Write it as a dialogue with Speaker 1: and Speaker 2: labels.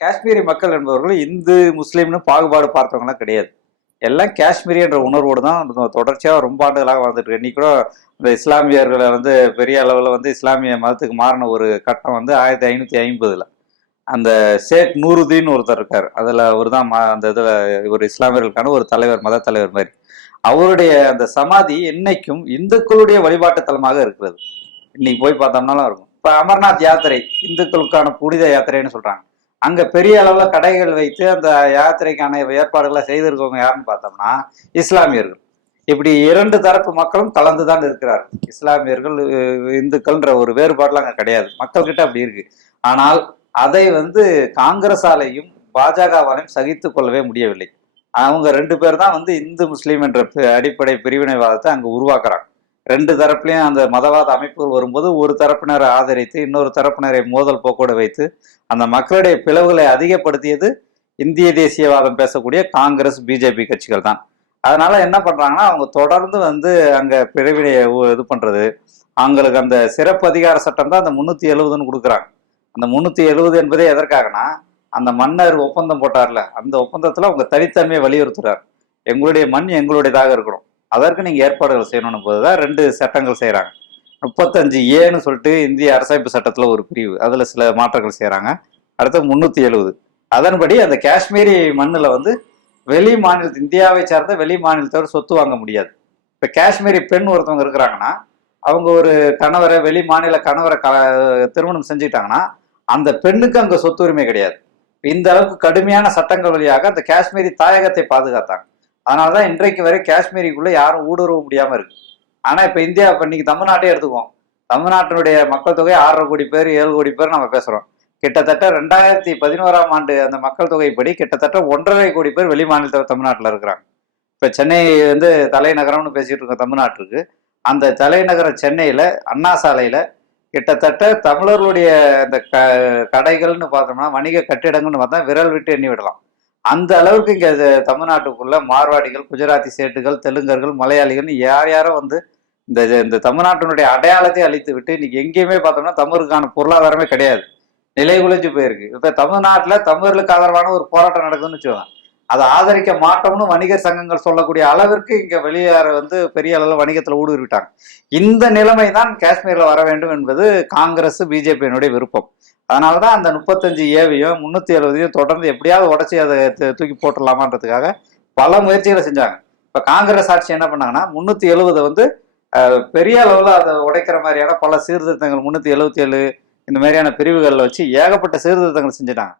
Speaker 1: காஷ்மீரி மக்கள் என்பவர்கள் இந்து முஸ்லீம்னு பாகுபாடு பார்த்தவங்களாம் கிடையாது. எல்லாம் காஷ்மீரி என்ற உணர்வோடு தான் தொடர்ச்சியாக ரொம்ப ஆண்டுகளாக வந்துட்டு இருக்கு. இன்னைக்கு கூட இந்த இஸ்லாமியர்களை வந்து பெரிய அளவில் வந்து இஸ்லாமிய மதத்துக்கு மாறின ஒரு கட்டம் வந்து ஆயிரத்தி ஐநூற்றி ஐம்பதுல. அந்த ஷேக் நூருதீன் ஒருத்தர் இருக்கார். அதில் அவர் தான் அந்த இதில் ஒரு இஸ்லாமியர்களுக்கான ஒரு தலைவர் மத தலைவர் மாதிரி. அவருடைய அந்த சமாதி இன்னைக்கும் இந்துக்களுடைய வழிபாட்டு தலமாக இருக்கிறது. இன்னைக்கு போய் பார்த்தோம்னாலும் இருக்கும். இப்போ அமர்நாத் யாத்திரை இந்துக்களுக்கான புனித யாத்திரைன்னு சொல்கிறாங்க அங்க பெரிய அளவுல கடைகள் வைத்து அந்த யாத்திரைக்கான ஏற்பாடுகளை செய்திருக்கவங்க யாருன்னு பார்த்தோம்னா இஸ்லாமியர்கள். இப்படி இரண்டு தரப்பு மக்களும் கலந்துதான் இருக்கிறார் இஸ்லாமியர்கள் இந்துக்கள்ன்ற ஒரு வேறுபாடுலாம் அங்க கிடையாது. மக்கள்கிட்ட அப்படி இருக்கு. ஆனால் அதை வந்து காங்கிரஸாலையும் பாஜகவாலையும் சகித்து கொள்ளவே முடியவில்லை. அவங்க ரெண்டு பேர் தான் வந்து இந்து முஸ்லீம் என்ற அடிப்படை பிரிவினைவாதத்தை அங்க உருவாக்குறாங்க. ரெண்டு தரப்புலையும் அந்த மதவாத அமைப்புகள் வரும்போது ஒரு தரப்பினரை ஆதரித்து இன்னொரு தரப்பினரை மோதல் போக்கோடு வைத்து அந்த மக்களுடைய பிளவுகளை அதிகப்படுத்தியது இந்திய தேசியவாதம் பேசக்கூடிய காங்கிரஸ் பிஜேபி கட்சிகள் தான். அதனால என்ன பண்றாங்கன்னா அவங்க தொடர்ந்து வந்து அங்க பிரிவினையை இது பண்றது. அவங்களுக்கு அந்த சிறப்பு அதிகார சட்டம் தான் அந்த முன்னூத்தி எழுபதுன்னு கொடுக்குறாங்க. அந்த முன்னூத்தி எழுபது என்பதே எதற்காகனா அந்த மன்னர் ஒப்பந்தம் போட்டார்ல அந்த ஒப்பந்தத்துல அவங்க தனித்தன்மையை வலியுறுத்துறாரு. எங்களுடைய மண் எங்களுடையதாக இருக்கணும். அதற்கு நீங்கள் ஏற்பாடுகள் செய்ணுன்னு போது தான் ரெண்டு சட்டங்கள் செய்கிறாங்க முப்பத்தஞ்சு ஏன்னு சொல்லிட்டு இந்திய அரசமைப்பு சட்டத்தில் ஒரு பிரிவு. அதில் சில மாற்றங்கள் செய்கிறாங்க அடுத்து முந்நூற்றி எழுபது அதன்படி அந்த காஷ்மீரி மண்ணில் வந்து வெளி மாநிலத்து இந்தியாவை சார்ந்த வெளி மாநிலத்தவர் சொத்து வாங்க முடியாது. இப்போ காஷ்மீரி பெண் ஒருத்தவங்க இருக்கிறாங்கன்னா அவங்க ஒரு கணவரை வெளி மாநில கணவரை க திருமணம் செஞ்சுக்கிட்டாங்கன்னா அந்த பெண்ணுக்கு அங்கே சொத்து உரிமை கிடையாது. இந்த அளவுக்கு கடுமையான சட்டங்கள் வழியாக அந்த காஷ்மீரி தாயகத்தை பாதுகாத்தாங்க. அதனாலதான் இன்றைக்கு வரை காஷ்மீரிக்குள்ள யாரும் ஊடுருவ முடியாம இருக்கு. ஆனா இப்ப இந்தியா இப்ப இன்னைக்கு தமிழ்நாட்டே எடுத்துக்குவோம். தமிழ்நாட்டினுடைய மக்கள் தொகை ஆறரை கோடி பேர் ஏழு கோடி பேர் நம்ம பேசுறோம். கிட்டத்தட்ட ரெண்டாயிரத்தி பதினோராம் ஆண்டு அந்த மக்கள் தொகைப்படி கிட்டத்தட்ட ஒன்றரை கோடி பேர் வெளி மாநிலத்தில் தமிழ்நாட்டில் இருக்கிறாங்க. இப்போ சென்னை வந்து தலைநகரம்னு பேசிட்டு இருக்கோம் தமிழ்நாட்டுக்கு அந்த தலைநகர சென்னையில் அண்ணா சாலையில் கிட்டத்தட்ட தமிழர்களுடைய இந்த க கடைகள்னு பார்த்தோம்னா வணிக கட்டிடங்கள்னு பார்த்தா விரல் விட்டு எண்ணி விடலாம். அந்த அளவுக்கு இங்க இது தமிழ்நாட்டுக்குள்ள மார்வாடிகள் குஜராத்தி சேட்டுகள் தெலுங்கர்கள் மலையாளிகள்னு யார் யாரோ வந்து இந்த இந்த தமிழ்நாட்டினுடைய அடையாளத்தை அழித்து விட்டு இன்னைக்கு எங்கேயுமே பார்த்தோம்னா தமிழுக்கான பொருளாதாரமே கிடையாது. நிலை குலைஞ்சு போயிருக்கு. இப்ப தமிழ்நாட்டுல தமிழர்களுக்கு ஆதரவான ஒரு போராட்டம் நடக்குதுன்னு வச்சுக்கோங்க. அதை ஆதரிக்க மாட்டோம்னு வணிகர் சங்கங்கள் சொல்லக்கூடிய அளவிற்கு இங்க வெளியேற வந்து பெரிய அளவில் வணிகத்துல ஊடுருவிட்டாங்க. இந்த நிலைமை தான் காஷ்மீர்ல வர வேண்டும் என்பது காங்கிரஸ் பிஜேபியினுடைய விருப்பம். அதனாலதான் அந்த முப்பத்தஞ்சு ஏவையும் முந்நூற்றி எழுபதையும் தொடர்ந்து எப்படியாவது உடச்சி அதை தூக்கி போட்டுடலாமான்றதுக்காக பல முயற்சிகளை செஞ்சாங்க. இப்போ காங்கிரஸ் ஆட்சி என்ன பண்ணாங்கன்னா முந்நூற்றி எழுபதை வந்து பெரிய அளவில் அதை உடைக்கிற மாதிரியான பல சீர்திருத்தங்கள் முந்நூற்றி எழுபத்தி ஏழு இந்த மாதிரியான பிரிவுகளில் வச்சு ஏகப்பட்ட சீர்திருத்தங்கள் செஞ்சுட்டாங்க.